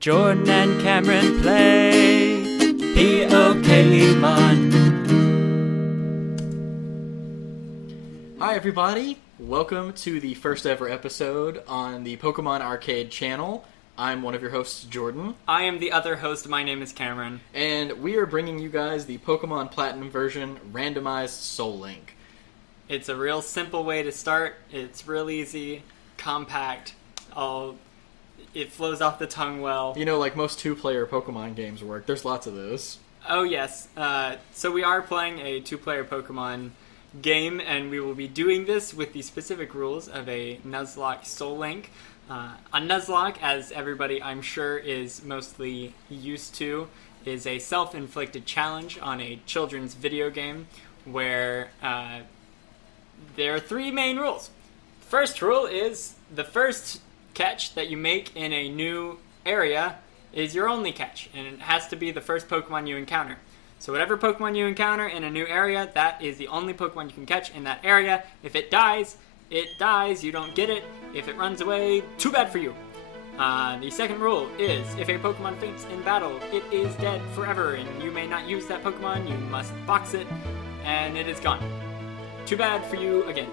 Jordan and Cameron play Pokemon. Hi everybody, welcome to the first ever episode on the Pokemon Arcade channel. I'm one of your hosts, Jordan. I am the other host, my name is Cameron. And we are bringing you guys the Pokemon Platinum version, Randomized Soul Link. It's a real simple way to start. It's real easy, compact, it flows off the tongue well. You know, like most two-player Pokemon games work, there's lots of those. Oh yes, so we are playing a two-player Pokemon game, and we will be doing this with the specific rules of a Nuzlocke Soul Link. A Nuzlocke, as everybody I'm sure is mostly used to, is a self-inflicted challenge on a children's video game where there are three main rules. First rule is the first catch that you make in a new area is your only catch, and it has to be the first Pokemon you encounter. So whatever Pokemon you encounter in a new area, that is the only Pokemon you can catch in that area. If it dies, you don't get it. If it runs away, too bad for you. The second rule is, if a Pokemon faints in battle, it is dead forever, and you may not use that Pokemon. You must box it, and it is gone. Too bad for you again.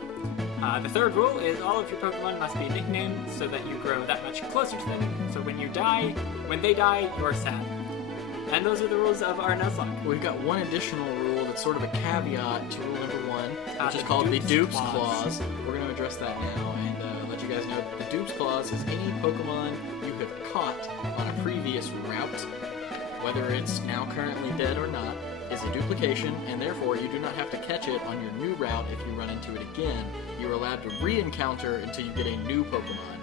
The third rule is all of your Pokemon must be nicknamed so that you grow that much closer to them, so when they die, you're sad. And those are the rules of our Nuzlocke. We've got one additional rule that's sort of a caveat to rule number one, which is called the Dupes Clause. We're going to address that now and let you guys know that the Dupes Clause is any Pokemon you have caught on a previous route, whether it's now currently dead or not, is a duplication, and therefore you do not have to catch it on your new route if you run into it again. You're allowed to re-encounter until you get a new Pokemon.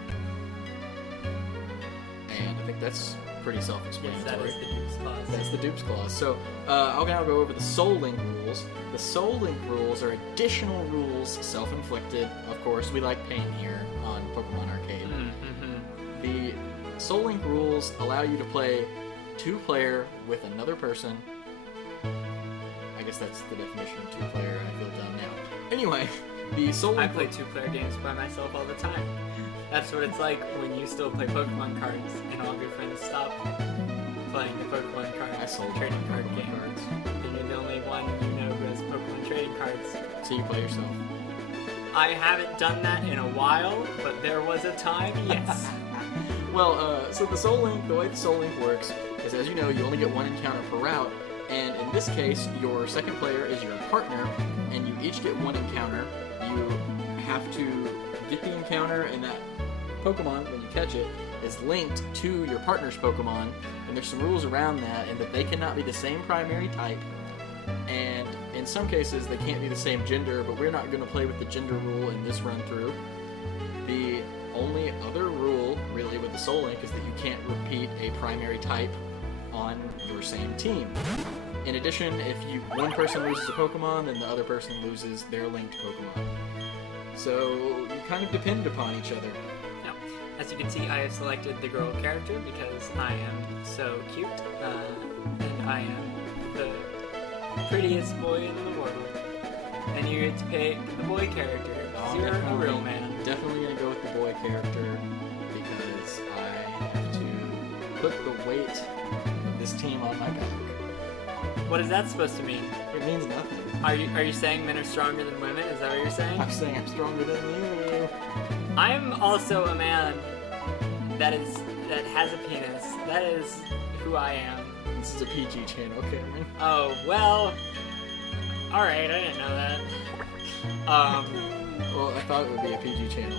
And I think that's pretty self-explanatory. Yes, that is the Dupes Clause. That's the Dupes Clause. So, I'll now go over the Soul Link rules. The Soul Link rules are additional rules, self-inflicted. Of course, we like pain here on Pokemon Arcade. Mm-hmm. The Soul Link rules allow you to play two-player with another person. I guess that's the definition of two-player. I feel dumb now. Anyway, the Soul Link... I play two-player games by myself all the time. That's what it's like when you still play Pokemon cards and all of your friends stop playing the Pokemon card trading card game. Cards. And you're the only one you know who has Pokemon trading cards. So you play yourself. I haven't done that in a while, but there was a time, yes. Well, so the way the Soul Link works is, as you know, you only get one encounter per route, and in this case, your second player is your partner, and you each get one encounter. You have to get the encounter, and that Pokemon, when you catch it, is linked to your partner's Pokemon, and there's some rules around that, and that they cannot be the same primary type, and in some cases they can't be the same gender, but we're not going to play with the gender rule in this run-through. The only other rule, really, with the Soul Link is that you can't repeat a primary type on your same team. In addition, if one person loses a Pokemon, then the other person loses their linked Pokemon. So you kind of depend upon each other. Now, as you can see, I have selected the girl character because I am so cute, and I am the prettiest boy in the world. And you get to pick the boy character. You're a real man. Definitely gonna go with the boy character because I have to put the weight of this team on my back. What is that supposed to mean? It means nothing. Are you saying men are stronger than women? Is that what you're saying? I'm saying I'm stronger than you. I'm also a man that has a penis. That is who I am. This is a PG channel, Cameron. Oh, well. Alright, I didn't know that. Well, I thought it would be a PG channel.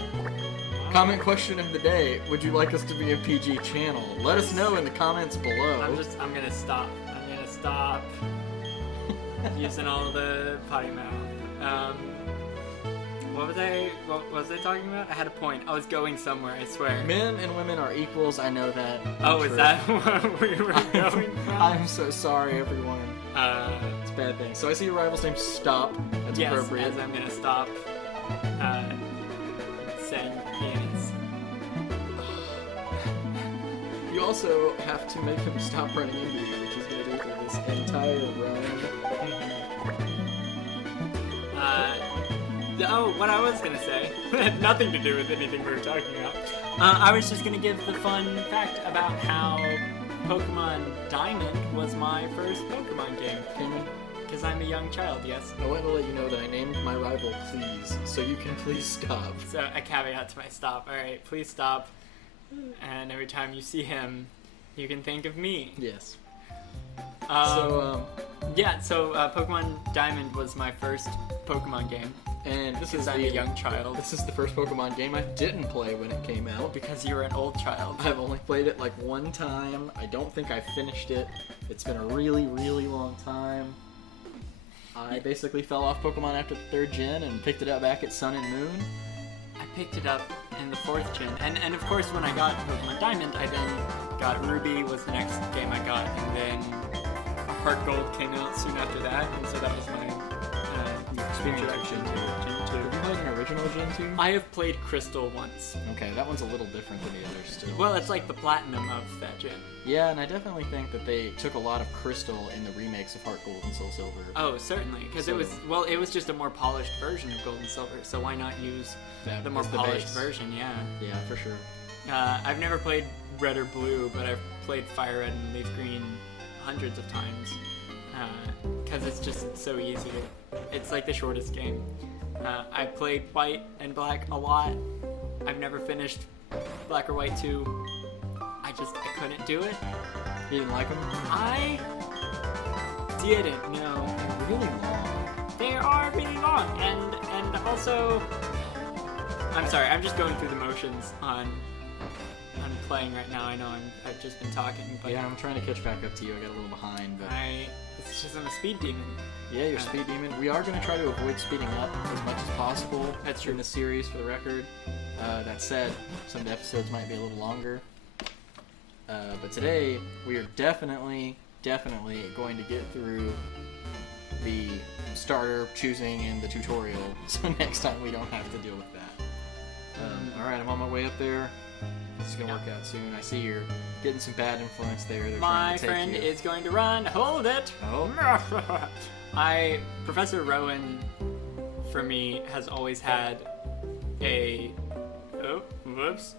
Comment question of the day: would you like us to be a PG channel? Let us know in the comments below. I'm gonna stop using all the potty mouth. What was I talking about? I had a point. I was going somewhere, I swear. Men and women are equals, I know that. Oh, is that what we were going from? I'm so sorry, everyone. It's a bad thing. So I see your rival's name, Stop. That's appropriate. Yes, I'm gonna stop saying penis. You also have to make him stop running into you, which he's gonna do through this entire run. What I was gonna say had nothing to do with anything we were talking about. I was just gonna give the fun fact about how Pokemon Diamond was my first Pokemon game. Because I'm a young child, yes. I want to let you know that I named my rival Please, so you can please stop. So a caveat to my stop. Alright, please stop. And every time you see him, you can think of me. Yes. Yeah, so Pokemon Diamond was my first Pokemon game. And this is I'm a young child. This is the first Pokemon game I didn't play when it came out. Because you were an old child. I've only played it like one time. I don't think I finished it. It's been a really, really long time. I basically fell off Pokemon after the 3rd gen and picked it up back at Sun and Moon. I picked it up in the 4th gen. And of course when I got Pokemon Diamond, I then got Ruby was the next game I got. And then Heart Gold came out soon after that. And so that was my introduction to Gen 2. Have you played an original Gen 2? I have played Crystal once. Okay, that one's a little different than the others still. Well, it's like the platinum of that gen. Yeah, and I definitely think that they took a lot of Crystal in the remakes of Heart Gold and Soul Silver. Oh, certainly, because it was just a more polished version of Gold and Silver, so why not use the more polished version, yeah. Yeah, for sure. I've never played Red or Blue, but I've played Fire Red and Leaf Green hundreds of times, because it's just so easy. It's like the shortest game. I played White and Black a lot. I've never finished Black or White 2. I couldn't do it. You didn't like them? I didn't, no. They're really long. They are really long, and also... I'm sorry, I'm just going through the motions on playing right now. I know I've just been talking, but... Yeah, I'm trying to catch back up to you. I got a little behind, but... It's just I'm a speed demon. Yeah, you're a speed demon. We are going to try to avoid speeding up as much as possible. That's true. In the series, for the record. That said, some of the episodes might be a little longer. But today, we are definitely going to get through the starter choosing and the tutorial, so next time we don't have to deal with that. Alright, I'm on my way up there. This is going to work out soon. I see you're getting some bad influence there. They're My trying to take friend you. is going to run. Hold it! Oh. Professor Rowan, for me, has always had a... Oh, whoops.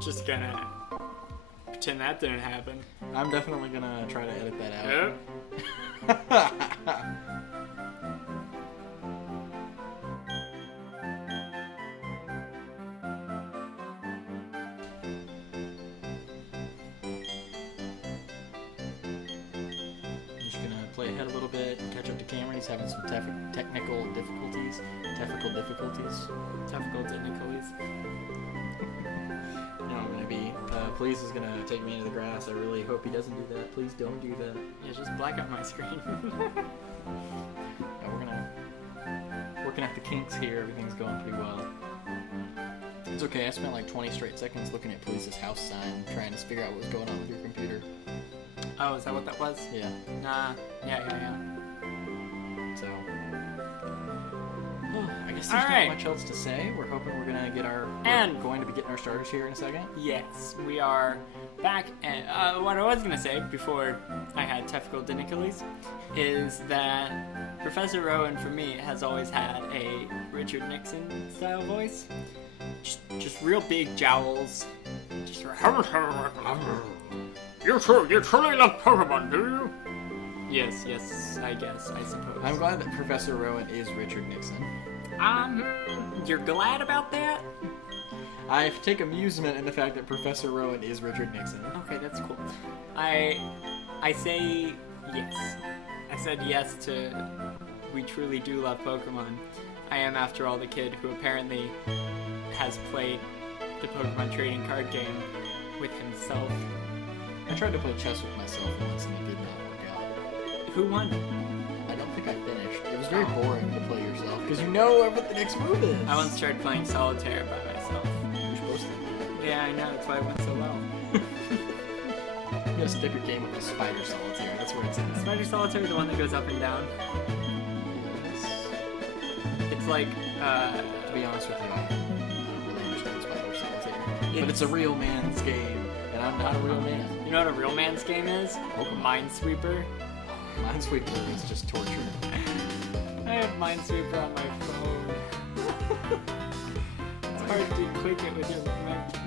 Just gonna pretend that didn't happen. I'm definitely gonna try to edit that out. Oh. I'm just gonna play ahead a little bit, catch up to Cameron. He's having some technical difficulties. Technical difficulties. Please is gonna take me into the grass. I really hope he doesn't do that. Please don't do that. Yeah, just black out my screen. Yeah, we're working out the kinks here. Everything's going pretty well. It's okay. I spent like 20 straight seconds looking at Police's house sign, trying to figure out what was going on with your computer. Oh, is that what that was? Yeah. Nah. Yeah. So, I guess there's not much else to say. We're hoping we're going to be getting our starters here in a second. Yes, we are back. And what I was going to say before I had technical difficulties is that Professor Rowan, for me, has always had a Richard Nixon style voice. Just real big jowls. Just You truly love Pokemon, do you? Yes, I suppose. I'm glad that Professor Rowan is Richard Nixon. You're glad about that? I take amusement in the fact that Professor Rowan is Richard Nixon. Okay, that's cool. I say yes. I said yes to we truly do love Pokemon. I am, after all, the kid who apparently has played the Pokemon trading card game with himself. I tried to play chess with myself once and it did not work out. Who won? I don't think I finished. It was very boring to play yourself because you know what the next move is. I once tried playing solitaire by myself. You're supposed to. Yeah, I know. That's why it went so well. You gotta step your game up to Spider Solitaire. That's where it's at. Spider Solitaire is the one that goes up and down. Yes. It's like, to be honest with you, I don't really understand Spider Solitaire. But it's a real man's game, and I'm not a real man. You know what a real man's game is? Minesweeper. Minesweeper is just torture. I have Minesweeper on my phone. It's hard to click it with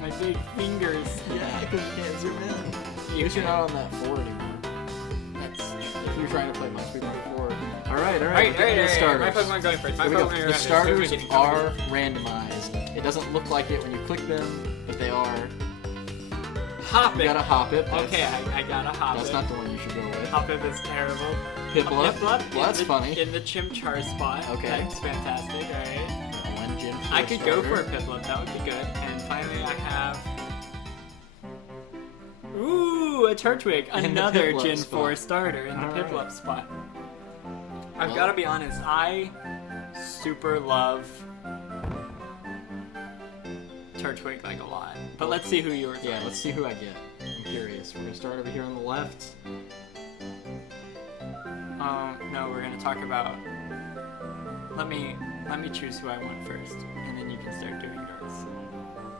my big fingers. Yeah, because you can't zoom in. At You least you're can- not on that 4 anymore. That's If you're trying to play my Super Mario 4. Alright, Alright, alright. starters. My Pokemon going first. My Here we go. Pokemon The going starters first. are randomized. It doesn't look like it when you click them, but they are. Hop You it. gotta hop it. Okay, I gotta hop That's it. not the one you should go with. Hop it is terrible. Piplup. Piplup. Well, that's funny. In the Chimchar spot. Okay. That's fantastic. Alright. One Gen 4 I could go for a starter. Piplup. That would be good. And finally, I have. Ooh, a Turtwig. In the Another Piplup Gen spot. 4 starter in the Alright. Piplup spot. I've Well- got to be honest. I super love Turtwig like a lot. But let's see who yours Yeah, are. let's see who I get. I'm curious. We're gonna start over here on the left. No, we're gonna talk about. Let me choose who I want first, and then you can start doing yours.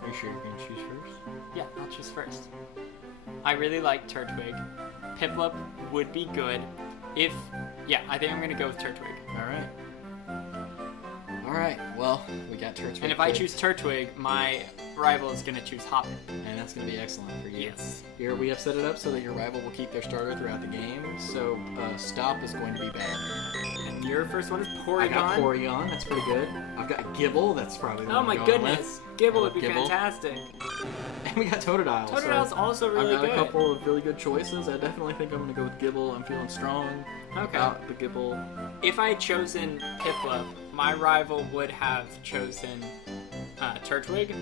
Are you sure you're gonna choose first? Yeah, I'll choose first. I really like Turtwig. Piplup would be good if. Yeah, I think I'm gonna go with Turtwig. Alright. Alright, well, we got Turtwig. And if I picked, choose Turtwig, my rival is gonna choose Hoppin. And that's gonna be excellent for you. Yes. Here we have set it up so that your rival will keep their starter throughout the game. So, Stop is going to be bad. And your first one is I got Porygon. Porygon, that's pretty good. I've got Gibble, that's probably the Oh one my I'm going goodness, Gibble would be Gibble. fantastic. with. And we got Totodile. Totodile's so also really I've got good. a couple of really good choices. I definitely think I'm gonna go with Gibble. I'm feeling strong Okay. about the Gibble. If I had chosen Piplup, my rival would have chosen Turtwig,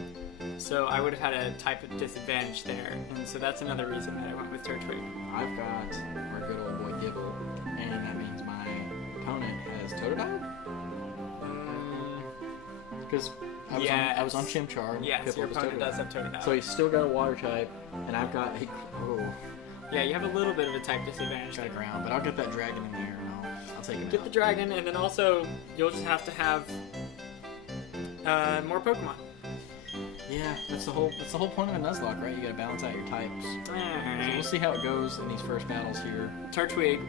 so I would have had a type of disadvantage there, and so that's another reason that I went with Turtwig. I've got our good old boy Gibble, and that means my opponent has Totodile? Because I was on Chimchar, and Yes, Piplup your was opponent Totodile. does have Totodile. So he's still got a water type, and I've got Yeah, you have a little bit of a type disadvantage got a there. ground, but I'll get that dragon in the air, and I'll take him Get out. the dragon, and then also you'll just have to have more Pokemon. Yeah, that's the whole point of a Nuzlocke, right? You gotta balance out your types. So we'll see how it goes in these first battles here. Turtwig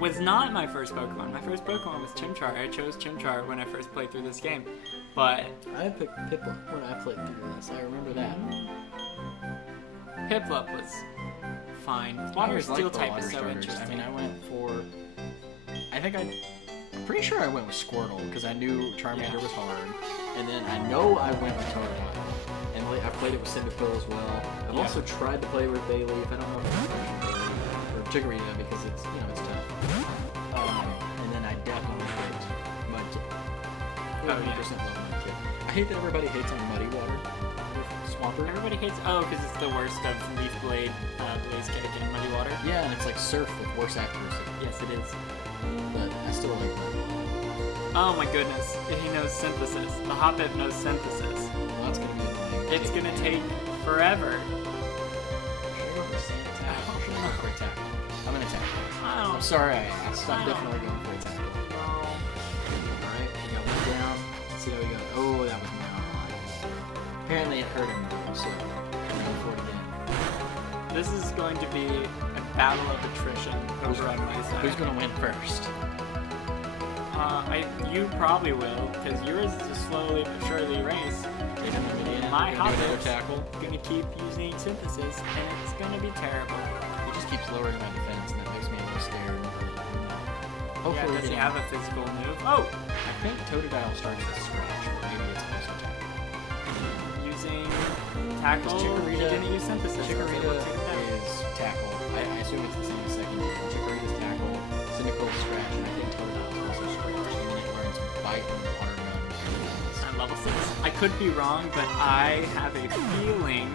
was not my first Pokemon. My first Pokemon was Chimchar. I chose Chimchar when I first played through this game. But I picked Piplup when I played through this. I remember that. Piplup was fine. I Water always Steel liked the type water is so starters. interesting. I mean, I went for. I'm pretty sure I went with Squirtle because I knew Charmander was hard, and then I know I went with Totodile, and I played it with Cyndaquil as well. I've Yeah. also tried to play with Bayleaf. I don't know if it's Bayleaf or Chikorita because it's it's tough. And then I definitely picked Mudkip. Oh, yeah. 100% love Mudkip. I hate that everybody hates on Muddy Water with Swampert. Everybody hates. Oh, because it's the worst of Leaf Blade, Blaze Kick, and Muddy Water. Yeah, and it's like Surf with worse accuracy, Yes, it is. but I still like Muddy. Oh my goodness, he knows synthesis. The Hoppip knows synthesis. Well, that's gonna be annoying. It's gonna take forever. Should I go for Sand Tackle? Or should I go for Attack? I'm gonna tackle. I don't I'm sorry, I asked. I I'm don't definitely going for Attack. know. Alright, we got one down. Let's see how we go. Oh, that was not. Apparently it hurt him though, so I'm going for it again. This is going to be a battle of attrition over on my side. Who's gonna win first? You probably will, because yours is a slowly but surely race. Taking the median. My We're gonna do another Hoppip's tackle. gonna keep using synthesis, and it's gonna be terrible. He just keeps lowering my defense, and that makes me a little scared. Hopefully, Yeah, we does he can- have a physical move? Oh! I think Totodile starts with Scratch, but maybe it's also tackle. Using tackle, he Chikorita- didn't use synthesis. Chikorita is tackle. I assume it's the same as second. Chikorita's tackle, Cyndaquil is Scratch, and I think Totodile is also Scratch. And then it learns Bite and Water Gun. On level 6. I could be wrong, but I have a feeling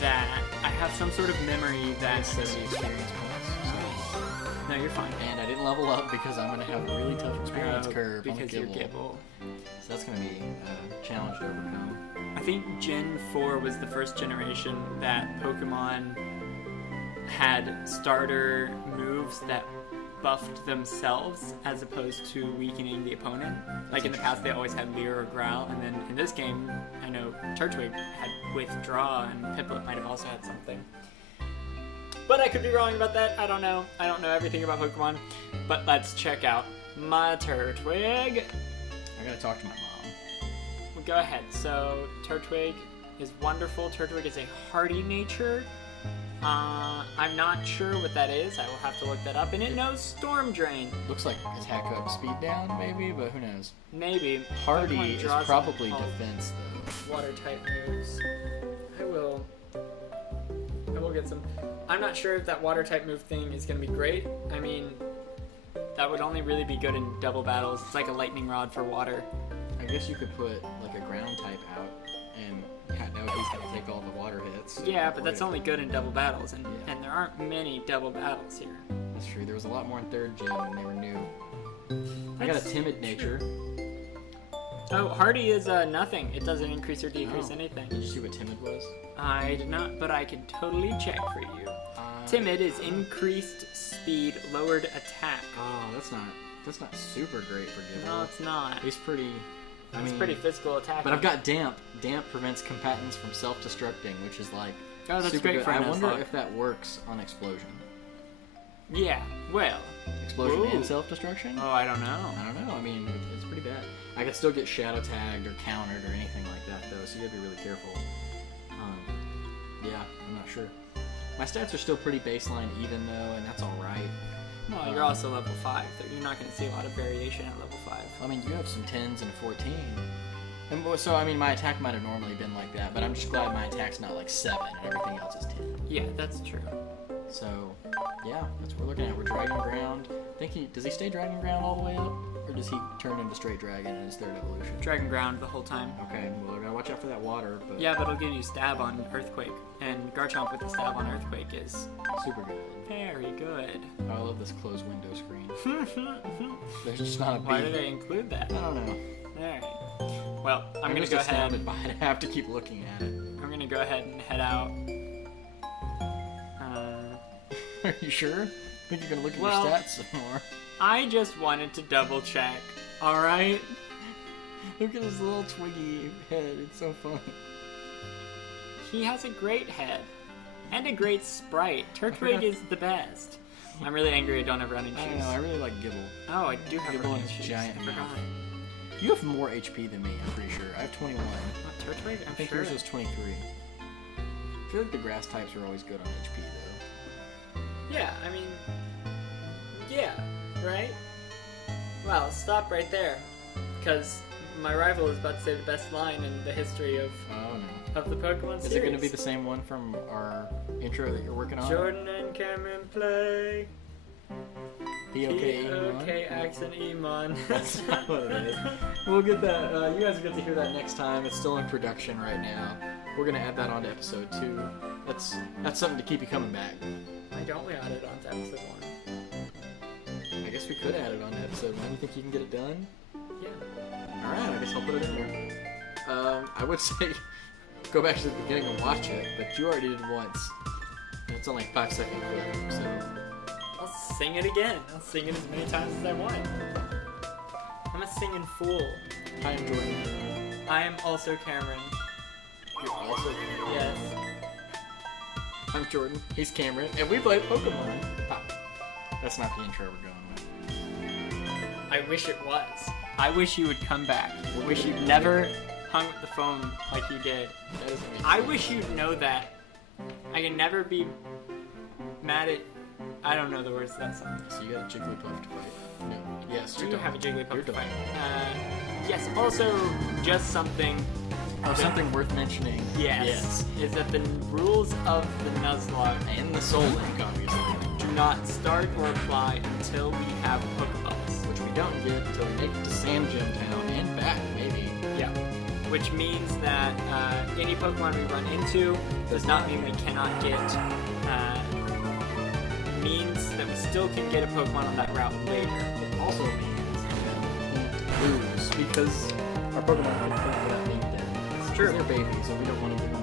that I have some sort of memory that... That's 70 experience points. No, you're fine. And I didn't level up because I'm going to have a really tough experience curve on the because you're Gibble. Gibble. So that's going to be a challenge to overcome. I think Gen 4 was the first generation that Pokemon had starter moves that buffed themselves as opposed to weakening the opponent. Like in the past, they always had Leer or Growl, and then in this game, I know Turtwig had Withdraw, and Piplup might have also had something. But I could be wrong about that. I don't know. I don't know everything about Pokemon. But let's check out my Turtwig. I got to talk to my mom. go ahead. So Turtwig is wonderful. Turtwig is a hardy nature. I'm not sure what that is. I will have to look that up. And it knows Storm Drain. Looks like attack up, speed down, maybe, but who knows? Maybe. Hardy Pokemon is draws probably all defense, though. Water type moves. I will get some. I'm not sure if that water type move thing is going to be great. I mean, that would only really be good in double battles. It's like a lightning rod for water. I guess you could put like a ground type out and know he's going to take all the water hits. Yeah, but that's only good in double battles, and, Yeah. and there aren't many double battles here. That's true. There was a lot more in 3rd gen when they were new. I got a timid nature. Oh, hardy is nothing. It doesn't increase or decrease Oh. anything. Did you see what timid was? I did not, but I can totally check for you. Timid is increased speed, lowered attack. Oh, that's not super great for Gible. No, it's not. He's pretty. It's pretty physical attack. But I've got damp. Damp prevents combatants from self-destructing, which is like Oh, that's super great good. for I a wonder Nuzlocke. if that works on explosion. Yeah, well. Explosion Ooh. and self-destruction? Oh, I don't know. I don't know. I mean, it's pretty bad. I could still get shadow tagged or countered or anything like that, though, so you gotta be really careful. Yeah, I'm not sure. My stats are still pretty baseline even, though, and that's alright. Well, you're also level 5, so you're not going to see a lot of variation at level 5. I mean, you have some 10s and a 14. And so, I mean, my attack might have normally been like that, but I'm just glad my attack's not like 7 and everything else is 10. Yeah, that's true. So, yeah, that's what we're looking at. We're Dragon Ground. Does he stay Dragon Ground all the way up? Or does he turn into straight Dragon in his 3rd evolution? Dragon Ground the whole time. Okay, well, I gotta watch out for that water, but Yeah, but it'll give you stab on Earthquake. And Garchomp with the stab on Earthquake is super good. very good. Oh, I love this closed window screen. There's just not a beat. Why do they include that? I don't know. Alright. Well, I'm going to just go ahead. astounded by it. I have to keep looking at it. I'm going to go ahead and head out. Are you sure? I think you're gonna look at Well- your stats some more. I just wanted to double check. Alright? Look at his little twiggy head. It's so funny. He has a great head. And a great sprite. Turtwig is the best. I'm really angry I don't have running shoes. I don't know. I really like Gible. Oh, I do have Gible running and his shoes. giant I forgot. mouth. You have more HP than me. I'm pretty sure. I have 21. What, Turtwig? I think yours was 23. I feel like the grass types are always good on HP though. Yeah, I mean... Yeah, right? Well, stop right there. Because my rival is about to say the best line in the history of Oh no. the Pokemon series. Is it going to be the same one from our intro that you're working on? Jordan and Cameron play. P.O.K. P.O.K. Accent Emon. That's not what it is. We'll get that. You guys will get to hear that next time. It's still in production right now. We're going to add that on to episode 2. That's something to keep you coming back. Why don't we add it on to episode 1? I guess we could add it on to episode 1. You think you can get it done? Yeah. Alright, I guess I'll put it in there. I would say go back to the beginning and watch it, but you already did it once. And it's only a 5-second clip, so... I'll sing it again. I'll sing it as many times as I want. I'm a singing fool. Hi, I'm Jordan. I am also Cameron. You're also Cameron. Yes. I'm Jordan. He's Cameron. And we play Pokemon. Ah, that's not the intro we're going with. I wish it was. I wish you would come back. I wish you'd never hung up the phone like you did. That is amazing. I wish you'd know that. I can never be mad at... I don't know the words to that song. So you got a Jigglypuff to fight? No. Yes, Do you you don't. have a Jigglypuff You're to fight? done. Yes, also, just something... Oh, something worth mentioning. Yes. Is that the rules of the Nuzlocke And the Soul Link, obviously. do not start or apply until we have Pokeballs. Which we don't get until we make it to Sand Gem Town and back, maybe. Yeah. Which means that any Pokemon we run into does not mean we cannot get... means that we still can get a Pokemon on that route later. It also means that we won't lose because our Pokemon don't think without being dead. It's true. They're babies, and we don't want to give them.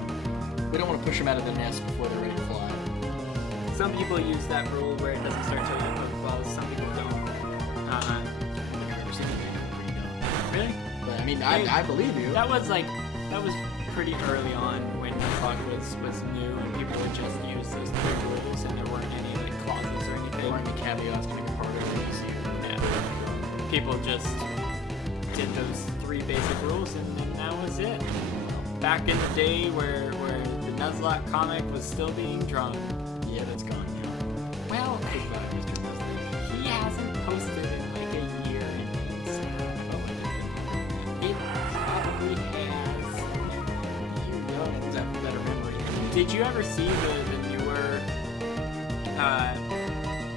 We don't want to push them out of the nest before they're ready to fly. Some people use that rule where it doesn't start until you get Pokeballs. Some people don't. I've never seen anything pretty dumb. Really? But I mean, I believe you. That was pretty early on when Nuzlocke was new and people would just use those 3 rules and there weren't any like clauses or anything. There weren't any caveats to make it harder to use. Yeah. People just get those 3 basic rules, and then that was it. Back in the day where the Nuzlocke comic was still being drawn. Yeah, that's gone now. Well, Goodbye, Mr. Nuzlocke. he hasn't posted in like a year, and it's it probably has. You guys have better memory. Did you ever see the newer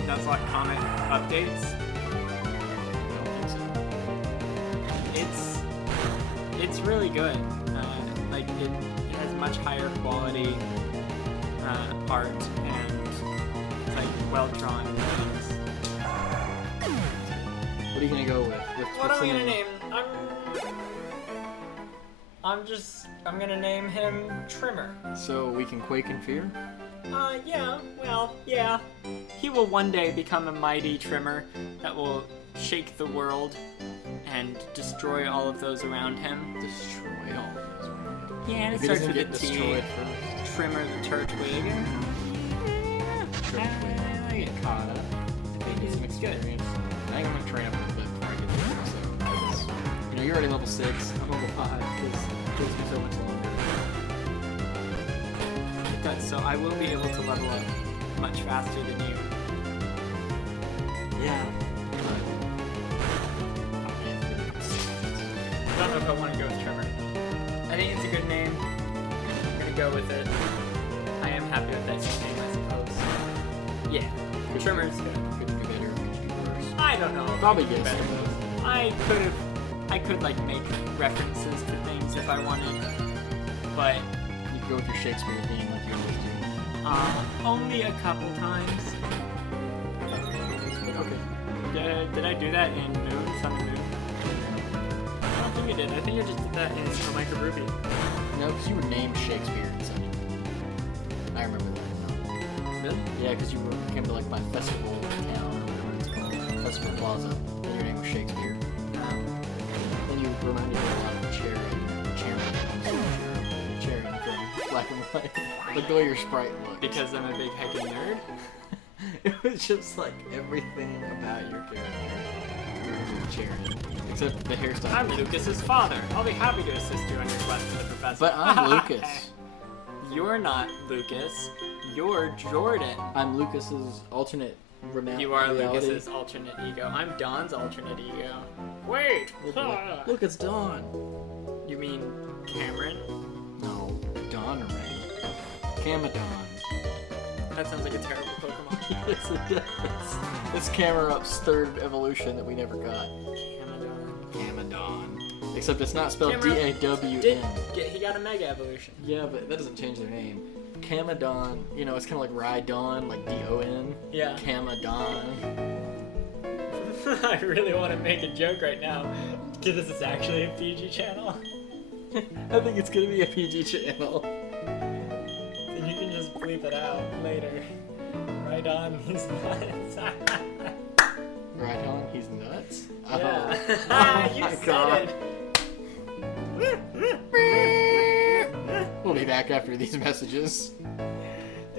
Nuzlocke comic updates? I don't think so. It's really good. Like it has much higher quality art, and it's like well drawn things. What are you gonna go with? What am I gonna name? I'm gonna name him Trimmer. So we can quake in fear? Yeah. He will one day become a mighty Trimmer that will shake the world and destroy all of those around him. Destroy all of those. Yeah, and it If he starts doesn't with get a T. destroyed first. Trimmer the Turtwig. I get caught up. I think it's an It's good. experience. I think I'm gonna train up a little bit before I get there. So, because, you're already level 6. I'm level 5. Because it takes me so much longer. Good, so I will be able to level up much faster than you. Yeah. I don't know if I want to go with Trimmer. I think it's a good name. I'm gonna go with it. I am happy with that name, I suppose. Yeah, Trimmer's good. Could you be better? Could you be worse? I don't know. If Probably I could do yes. better. I could like make references to things if I wanted, but You could go with your Shakespeare theme like you always do. only a couple times. Okay. Did I do that in Moon? Sun and Moon? I don't think I did. I think I just did that in Micro Ruby. No, because you were named Shakespeare in Sunny. I remember that. Really? Yeah, because you came to like my festival town or whatever it's called, Festival Plaza, and your name was Shakespeare. And you reminded me a lot of Cherry from Black and White. Like the way your sprite looked. Because I'm a big heckin' nerd. It was just like everything about your character. Cherry. Except the hairstyle. I'm Lucas's father. I'll be happy to assist you on your quest for the professor. But I'm Lucas. You're not Lucas. You're Jordan. I'm Lucas's alternate You are reality. Lucas's alternate ego. I'm Don's alternate ego. Wait! Look, it's Dawn. You mean Cameron? No, Dawn Ring. Camadon. That sounds like a terrible Pokemon. Yes, it does. It's Camerup's 3rd evolution that we never got. Camadon. Except it's not spelled Camerupt D-A-W-N. He got a Mega Evolution. Yeah, but that doesn't change their name. Camadon, it's kind of like Rhydon, like D-O-N. Yeah. Camadon. I really want to make a joke right now. Because this is actually a PG channel. I think it's gonna be a PG channel. Then you can just bleep it out later. Right on, he's nuts. Rhydon, he's nuts? Yeah. Oh. You my said God. it. We'll be back after these messages.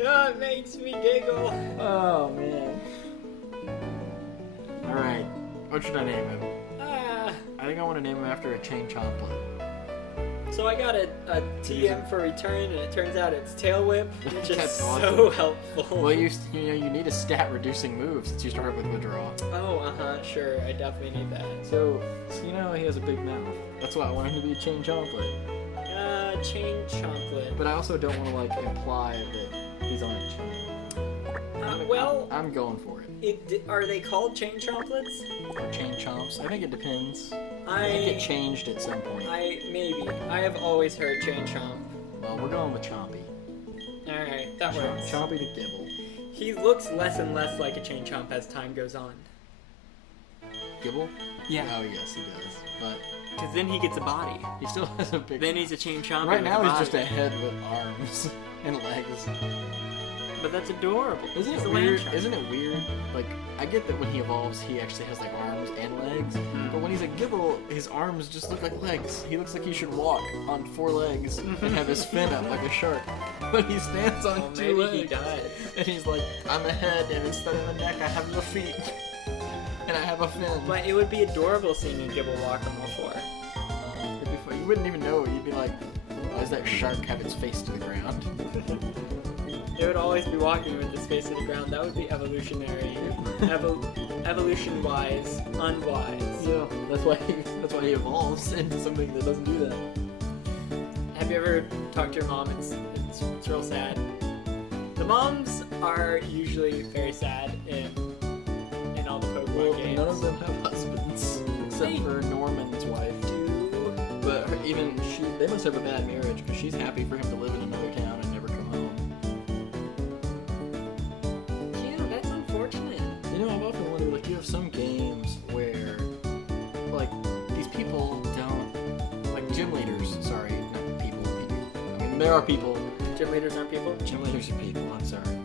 Oh, it makes me giggle. Oh, man. Alright, what should I name him? I think I want to name him after a chain chomplet. So I got a TM for return, and it turns out it's Tail Whip, which is That's so awesome. helpful. Well, you need a stat reducing move since you started with withdraw. Oh, sure, I definitely need that. So he has a big mouth. That's why I want him to be a chain chomplet. Chain Chomplet. But I also don't want to imply that he's on a chain. I'm going for it. Are they called Chain Chomplets? Or chain chomps. I think it depends. I think it changed at some point. Maybe. I have always heard Chain Chomp. Well, we're going with Chompy. Alright, that works. Chompy to Gibble. He looks less and less like a Chain Chomp as time goes on. Gibble? Yeah. Oh, yes, he does. But Because then he gets a body. he still has a big Then he's a Chain Chomp. Right now he's just a head with arms and legs. But that's adorable. Isn't He's it a weird? land Isn't it weird? Like, I get that when he evolves, he actually has arms and legs. But when he's a Gibble, his arms just look like legs. He looks like he should walk on 4 legs and have his fin up like a shark. But he stands on 2 maybe legs. he does. And he's like, I'm a head, and instead of a neck, I have the feet. and I have a fin. But it would be adorable seeing a Gibble walk on all four. It'd be fun. You wouldn't even know. You'd be like, why does that shark have its face to the ground? It would always be walking with its face to the ground. That would be evolutionary. Evolution-wise, unwise. Yeah, that's why he evolves into something that doesn't do that. Have you ever talked to your mom? It's real sad. The moms are usually very sad in all the Pokemon games. None of them have husbands except for Norman's wife. But they must have a bad marriage because she's happy for him to live in another town and never come home. Yeah, that's unfortunate. You know, I've often wondered, like, you have some games where, like, these people don't, like, gym leaders. Sorry, not people. I mean, there are people. Gym leaders aren't people? Gym leaders are people. I'm sorry.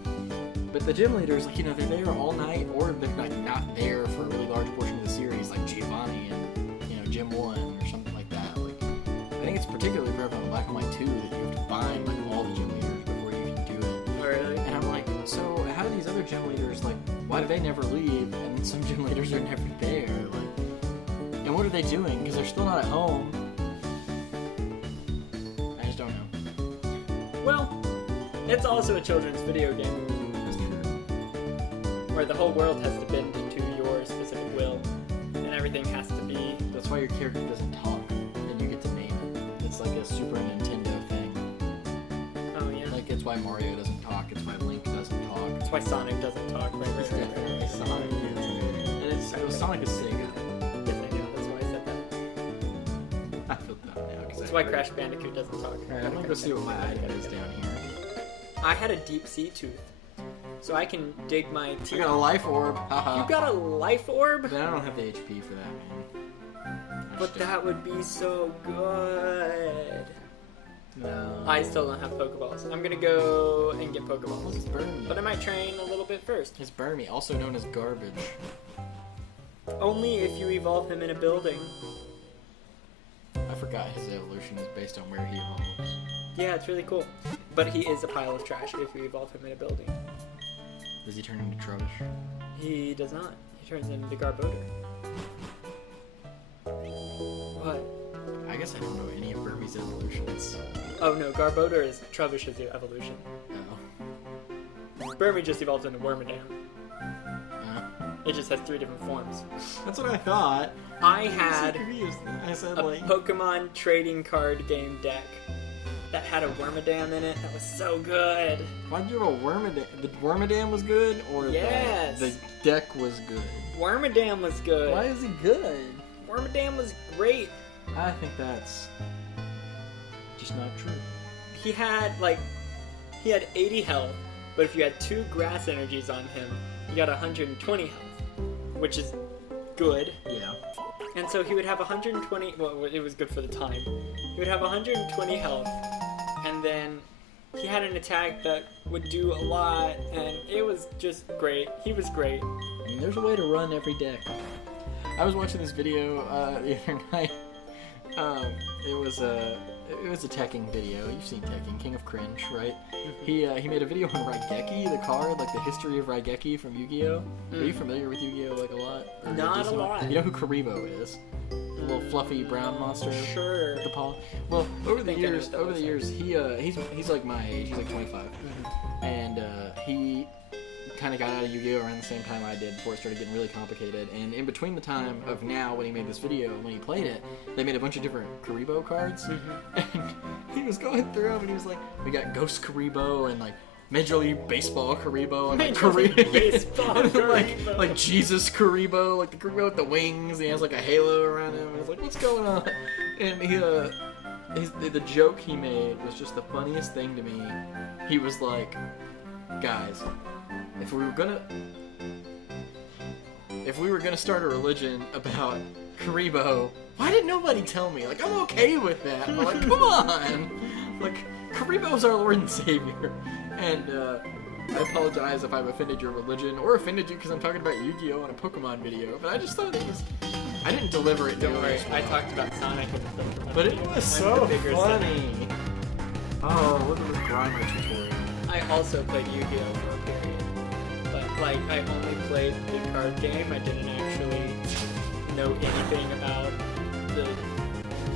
But the gym leaders, like, you know, they're there all night, or they're like not there for a really large portion of the series, like Giovanni and, you know, Gym 1 or something like that. Like, I think it's particularly prevalent in Black and White 2 that you have to find, like, all the gym leaders before you can do it. Oh, really? And I'm like, so how do these other gym leaders, like, why do they never leave? And then some gym leaders are never there. Like, and what are they doing? Because they're still not at home. I just don't know. Well, it's also a children's video game. That's true. Where the whole world has to bend into your specific will. And everything has to be... That's why your character doesn't talk, and you get to name it. It's like a Super Nintendo thing. Oh, yeah. Like, it's why Mario doesn't talk, it's why Link doesn't talk. That's why Sonic doesn't talk. Right. Definitely Sonic. And it was Sonic is Sega. Yes, I know. That's why I said that. I feel dumb now. That's why Crash Bandicoot doesn't talk. Alright, I'm gonna go see what my item is down here. I had a deep sea tooth. So I can dig my teeth. I got a life orb. Haha. You got a life orb? But I don't have the HP for that, man. But that would be so good. No. I still don't have Pokeballs. I'm gonna go and get Look, Pokeballs. it's Burmy. But I might train a little bit first. It's Burmy, also known as garbage. Only if you evolve him in a building. I forgot his evolution is based on where he evolves. Yeah, it's really cool. But he is a pile of trash if you evolve him in a building. Does he turn into Trubbish? He does not. He turns into Garbodor. What? I guess I don't know any of Burmy's evolutions. Oh no, Garbodor is Trubbish's evolution. Oh. Burmy just evolves into Wormadam. Uh, It just has 3 different forms. that's what I thought. I had I said, a like... Pokemon trading card game deck that had a Wormadam in it. That was so good. Why'd you have a Wormadam? The Wormadam was good, or Yes. the deck was good? Wormadam was good. Why is it good? Wormadam was great. I think that's just not true. He had 80 health, but if you had 2 grass energies on him, you got 120 health, which is good. Yeah. And so he would have 120, well, it was good for the time. He would have 120 health, and then he had an attack that would do a lot, and it was just great. He was great. I mean, there's a way to run every deck. I was watching this video the other night. It was a Tekking video. You've seen Tekking, King of Cringe, right? Mm-hmm. He made a video on Raigeki, the card, like the history of Raigeki from Yu-Gi-Oh. Are you familiar with Yu-Gi-Oh like a lot? Or Not a decent amount? lot. You know who Karibo is? The little fluffy brown monster. Sure. With the paw. Well, over the think I know years, what that looks he's like my age. He's like 25, and he kind of got out of Yu-Gi-Oh around the same time I did before it started getting really complicated. And in between the time of now when he made this video and when he played it, they made a bunch of different Karibo cards. And he was going through them and he was like, we got Ghost Karibo and like Major League Baseball Karibo and like Major League Baseball and then, Karibo. like Jesus Karibo, like the Karibo with the wings. And he has like a halo around him. And it's like, what's going on? And he the joke he made was just the funniest thing to me. He was like, guys, if we were gonna start a religion about Karibo, why didn't nobody tell me? Like, I'm okay with that, but like, come on! Like, Karibo's our Lord and Savior. And, I apologize if I've offended your religion, or offended you because I'm talking about Yu-Gi-Oh! In a Pokemon video, but I just thought I didn't deliver it. Don't worry, well. I talked about Sonic in the Pokemon But it video. was I'm so the bigger funny! Oh, look at this Grimer tutorial. I also played Yu-Gi-Oh! For a period, but like, I only played the card game. I didn't actually know anything about the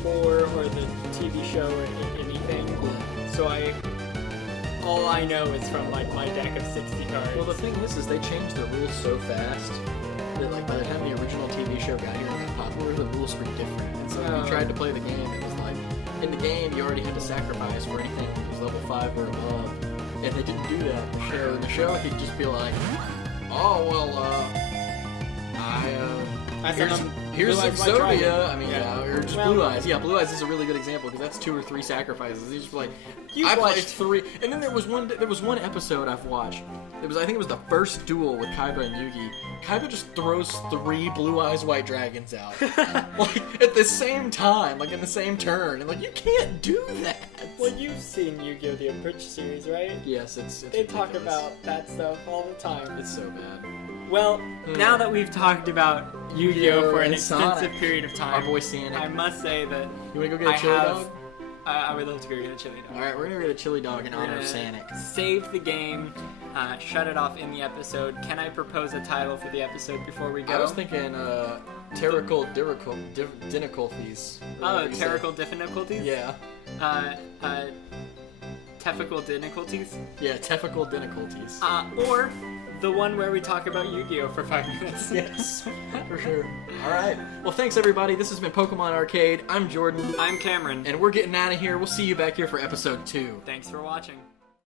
lore or the TV show or anything. So all I know is from, like, my deck of 60 cards. Well, the thing is they changed the rules so fast that, like, by the time the original TV show got here and got popular, the rules were different. And so when you tried to play the game, it was like, in the game, you already had to sacrifice for anything that was level 5 or above. And they didn't do that in the show. In the show, he'd just be like, oh, well, here's Exodia. I mean, or just Blue Eyes. Yeah, Blue Eyes is a really good example because that's 2 or 3 sacrifices. He's just like, I played 3, and then there was one episode I've watched. I think it was the first duel with Kaiba and Yugi. Kaiba just throws 3 Blue Eyes White Dragons out, like at the same time, like in the same turn, and like you can't do that. Well, you've seen Yu-Gi-Oh! The Abridged series, right? Yes, it's they talk about that stuff all the time. It's so bad. Well, now that we've talked about Yu-Gi-Oh! For an extensive Sonic. period of time, Our boy Sonic. I must say that You wanna go get a chili dog? I would love to go get a chili dog. Alright, we're gonna get a chili dog in honor of Sonic. Save the game, shut it off in the episode. Can I propose a title for the episode before we go? I was thinking, Terrical Difficulties. Oh, Terrical Difficulties? Yeah. Tefical Difficulties? Yeah, Tefical Difficulties. Or the one where we talk about Yu-Gi-Oh! For 5 minutes. Yes, for sure. Alright. Well, thanks everybody. This has been Pokemon Arcade. I'm Jordan. I'm Cameron. And we're getting out of here. We'll see you back here for episode 2. Thanks for watching.